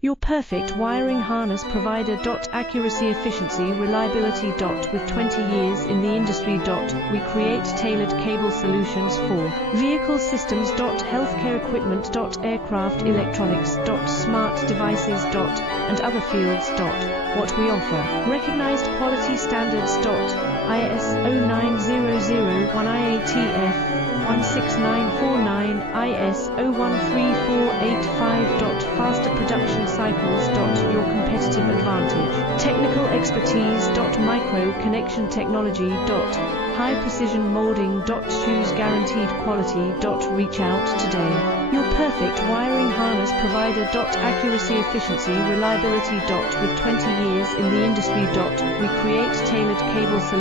Your perfect wiring harness provider. Accuracy, efficiency, reliability. With 20 years in the industry. We create tailored cable solutions for vehicle systems. Healthcare equipment. Aircraft electronics. Smart devices. And other fields. What we offer: recognized quality standards. ISO 9001, IATF 16949, ISO 13485. Faster production cycles. Your competitive advantage. Technical expertise. Micro connection technology. High precision molding. Choose guaranteed quality. Reach out today. Your perfect wiring harness provider. Accuracy, efficiency, reliability. With 20 years in the industry. We create tailored cable solutions.